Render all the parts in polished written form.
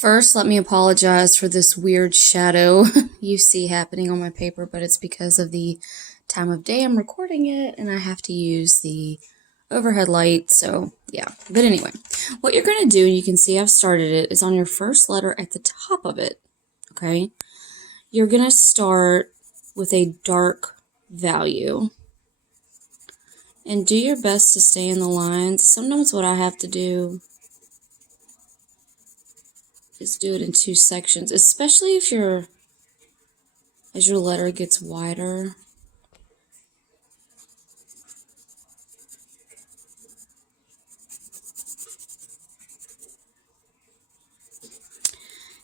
First, let me apologize for this weird shadow you see happening on my paper, but it's because of the time of day I'm recording it, and I have to use the overhead light, so yeah. But anyway, what you're going to do, you can see I've started it, is on your first letter at the top of it, okay? You're going to start with a dark value. And do your best to stay in the lines. Sometimes what I have to do is do it in two sections, especially if as your letter gets wider.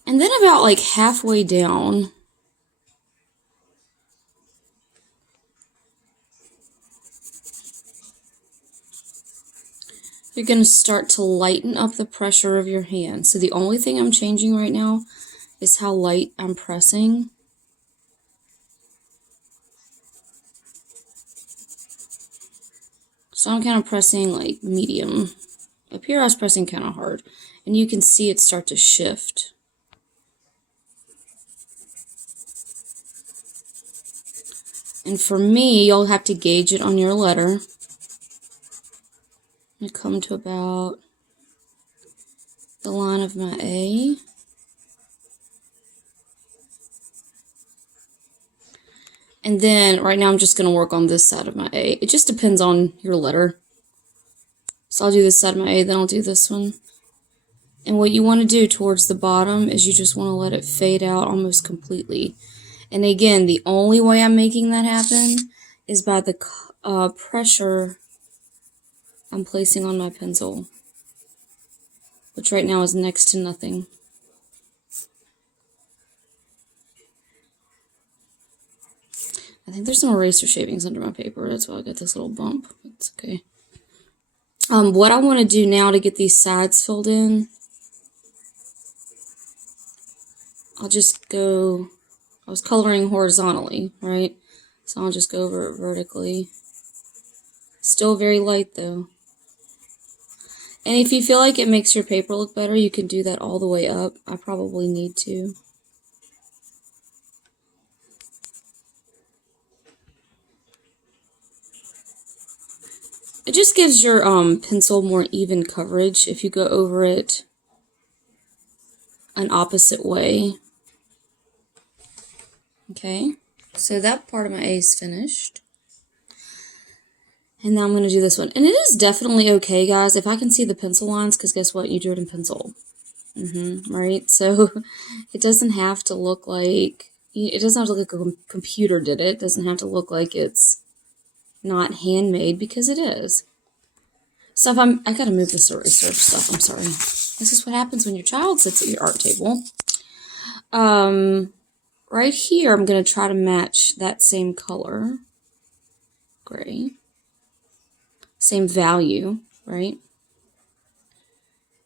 And then about like halfway down, you're going to start to lighten up the pressure of your hand. So the only thing I'm changing right now is how light I'm pressing. So I'm kind of pressing like medium. Up here I was pressing kind of hard. And you can see it start to shift. And for me, you'll have to gauge it on your letter. I come to about the line of my A. And then right now I'm just going to work on this side of my A. It just depends on your letter. So I'll do this side of my A, then I'll do this one. And what you want to do towards the bottom is you just want to let it fade out almost completely. And again, the only way I'm making that happen is by the pressure I'm placing on my pencil, which right now is next to nothing. I think there's some eraser shavings under my paper. That's why I got this little bump. It's okay. What I want to do now to get these sides filled in, I'll just go, I was coloring horizontally, right? So I'll just go over it vertically. Still very light though. And if you feel like it makes your paper look better, you can do that all the way up. I probably need to. It just gives your pencil more even coverage if you go over it an opposite way. Okay, so that part of my A is finished. And now I'm going to do this one. And it is definitely okay, guys, if I can see the pencil lines, because guess what? You drew it in pencil. Right? So it doesn't have to look like, it doesn't have to look like a computer did it. It doesn't have to look like it's not handmade, because it is. So if I gotta move this eraser stuff, I'm sorry. This is what happens when your child sits at your art table. Right here, I'm gonna try to match that same color. Gray. Same value, right?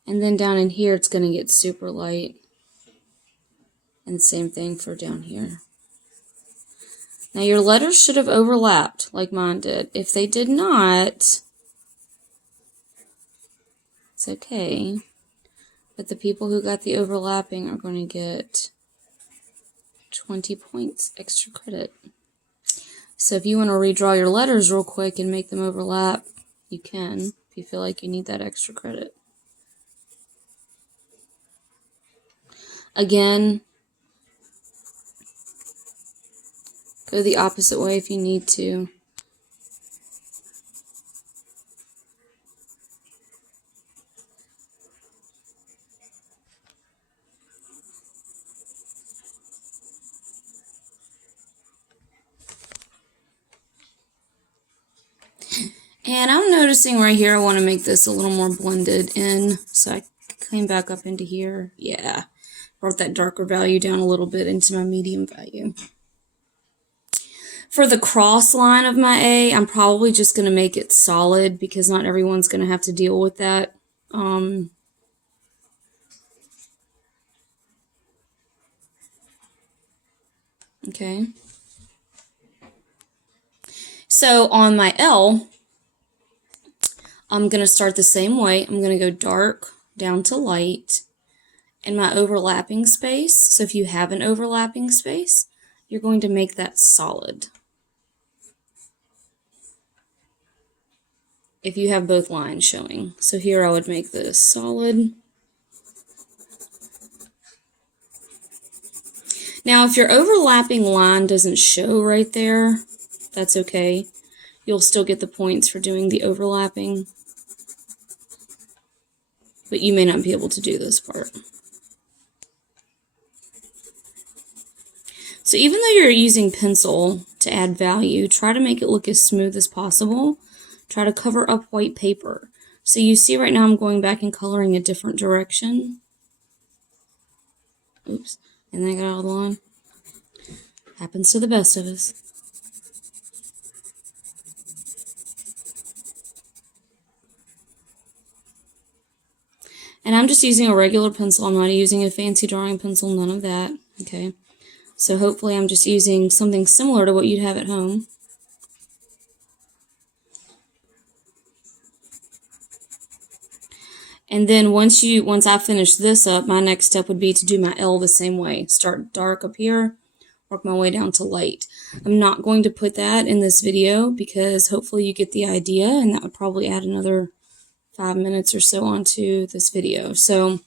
And then down in here, it's gonna get super light. And same thing for down here. Now your letters should have overlapped like mine did. If they did not, it's okay. But the people who got the overlapping are going to get 20 points extra credit. So if you want to redraw your letters real quick and make them overlap, you can, if you feel like you need that extra credit. Again, go the opposite way if you need to. And I'm noticing right here, I want to make this a little more blended in. So I came back up into here. Yeah, brought that darker value down a little bit into my medium value. For the cross line of my A, I'm probably just going to make it solid because not everyone's going to have to deal with that. Okay. So on my L, I'm going to start the same way. I'm going to go dark down to light. and my overlapping space. So if you have an overlapping space, you're going to make that solid. If you have both lines showing. So here I would make this solid. Now if your overlapping line doesn't show right there, that's okay. You'll still get the points for doing the overlapping. But you may not be able to do this part. So even though you're using pencil to add value, try to make it look as smooth as possible. Try to cover up white paper. So you see right now I'm going back and coloring a different direction. Oops, and then I got out of the line. Happens to the best of us. And I'm just using a regular pencil. I'm not using a fancy drawing pencil, none of that. Okay. So hopefully I'm just using something similar to what you'd have at home. And then once I finish this up, my next step would be to do my L the same way. Start dark up here, work my way down to light. I'm not going to put that in this video because hopefully you get the idea, and that would probably add another 5 minutes or so onto this video. So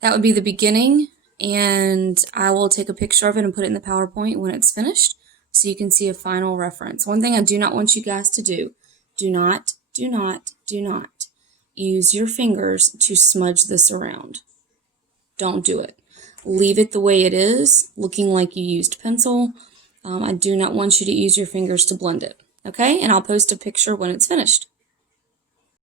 that would be the beginning, and I will take a picture of it and put it in the PowerPoint when it's finished so you can see a final reference. One thing I do not want you guys to do not use your fingers to smudge this around. Don't do it. Leave it the way it is, looking like you used pencil. I do not want you to use your fingers to blend it. Okay, and I'll post a picture when it's finished.